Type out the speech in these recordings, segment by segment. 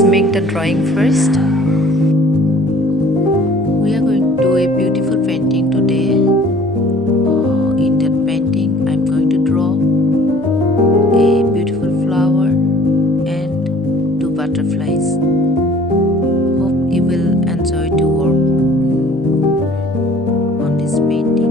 let's make the drawing first. We are going to do a beautiful painting today. In that painting, I'm going to draw a beautiful flower and two butterflies. Hope you will enjoy to work on this painting.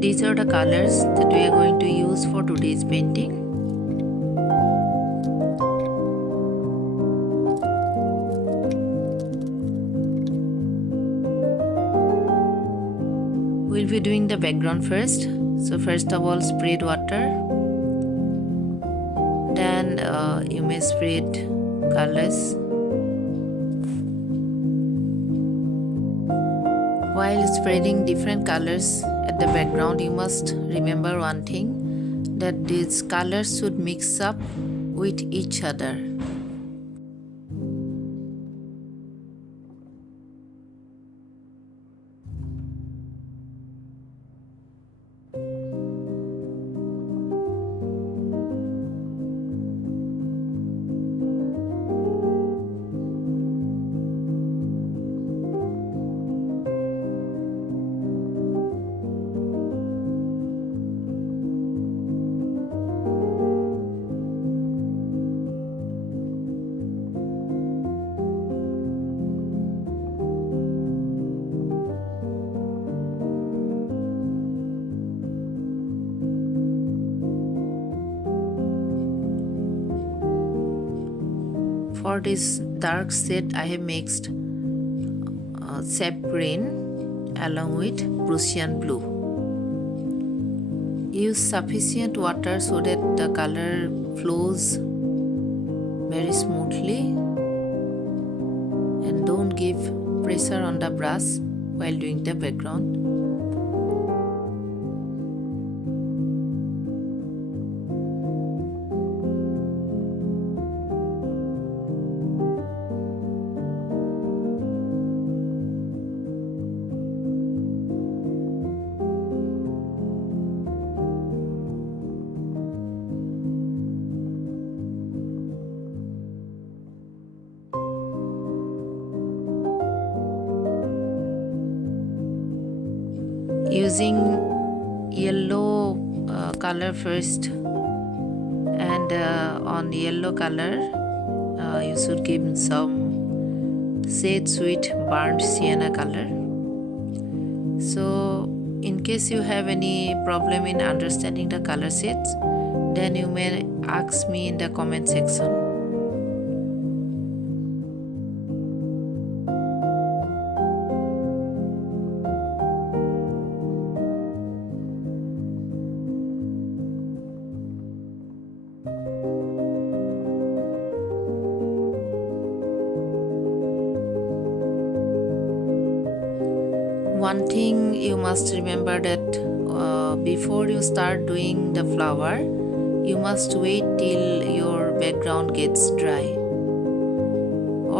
These are the colors that we are going to use for today's painting. We'll be doing the background first. So first of all, spread water. Then you may spread colors. While spreading different colors at the background, you must remember one thing, that these colors should mix up with each other. For this dark shade, I have mixed sap green along with Prussian blue. Use sufficient water so that the color flows very smoothly, and don't give pressure on the brush while doing the background. Using yellow color first, and on yellow color you should give some shades with burnt sienna color. So in case you have any problem in understanding the color shades, then you may ask me in the comment section. One thing you must remember that before you start doing the flower, you must wait till your background gets dry.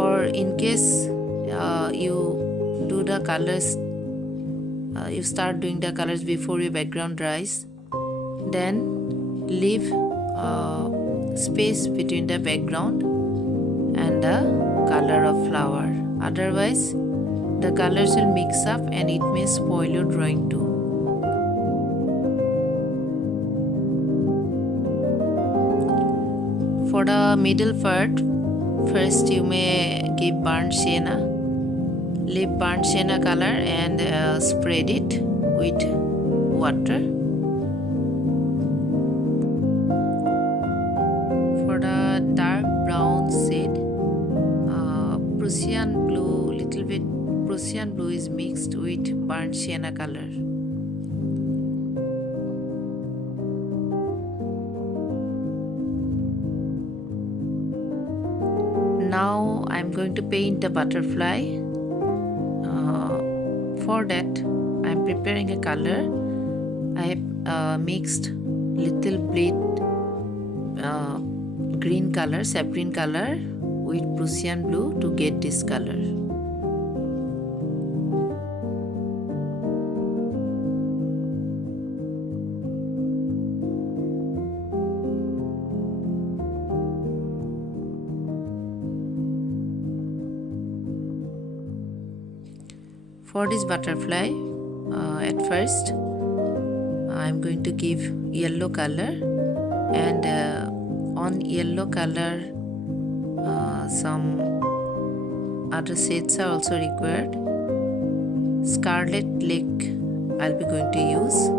Or in case you do the colors, you start doing the colors before your background dries, then leave space between the background and the color of flower. Otherwise, the colors will mix up and it may spoil your drawing too. For the middle part, first you may give burnt sienna. Leave burnt sienna color and spread it with water. For the dark brown shade, Prussian blue, little bit Prussian blue is mixed with burnt sienna color. Now I'm going to paint the butterfly. For that, I'm preparing a color. I have mixed little bit green color, sap green color with Prussian blue to get this color. For this butterfly, at first I'm going to give yellow color, and on yellow color some other shades are also required. Scarlet Lake I'll be going to use.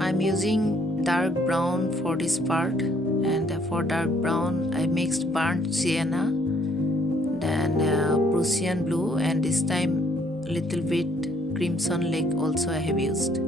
I'm using dark brown for this part, and for dark brown I mixed burnt sienna, then Prussian blue, and this time little bit crimson lake also I have used.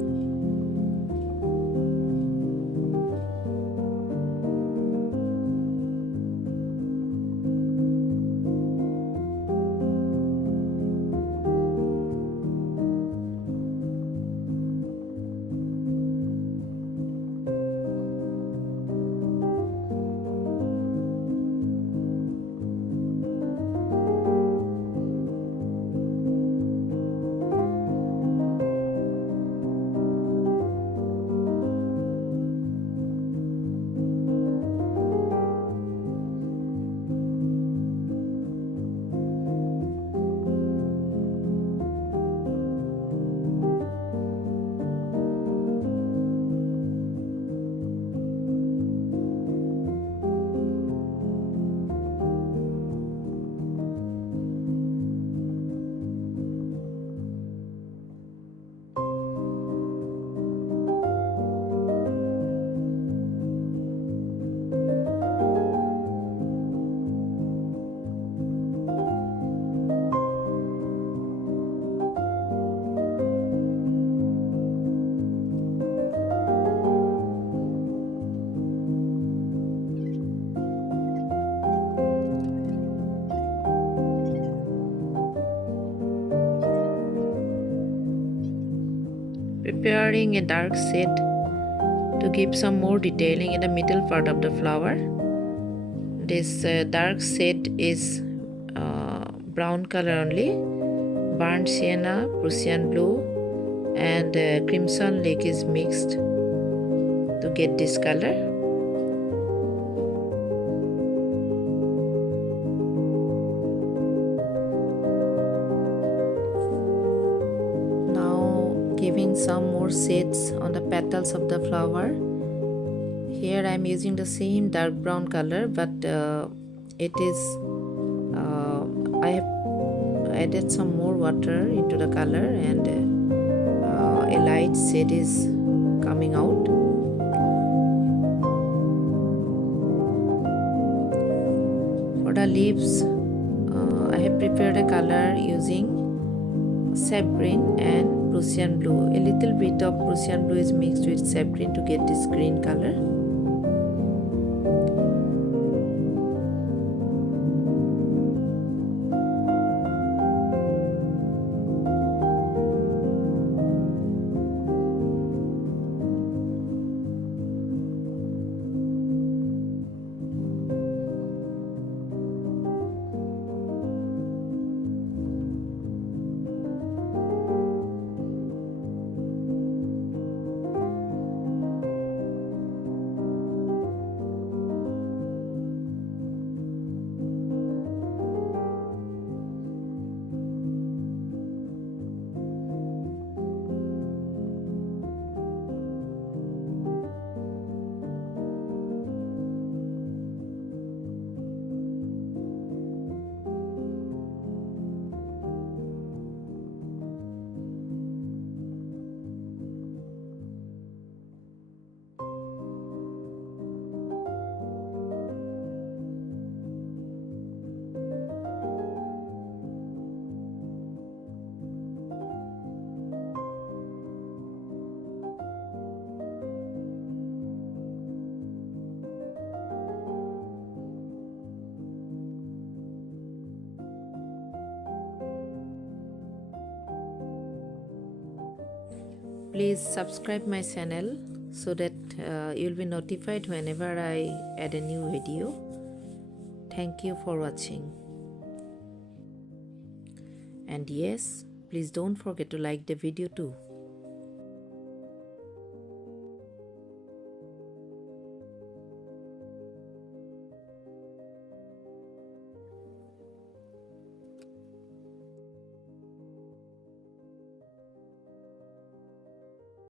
preparing a dark shade to give some more detailing in the middle part of the flower. This dark shade is brown color only. Burnt sienna, Prussian blue, and crimson lake is mixed to get this color. Now giving some more shades on the petals of the flower. Here I am using the same dark brown color, but I have added some more water into the color, and a light shade is coming out. For the leaves, I have prepared a color using sap green and Prussian blue. A little bit of Prussian blue is mixed with sap green to get this green color. Please subscribe my channel so that you'll be notified whenever I add a new video. Thank you for watching. And yes, please don't forget to like the video too.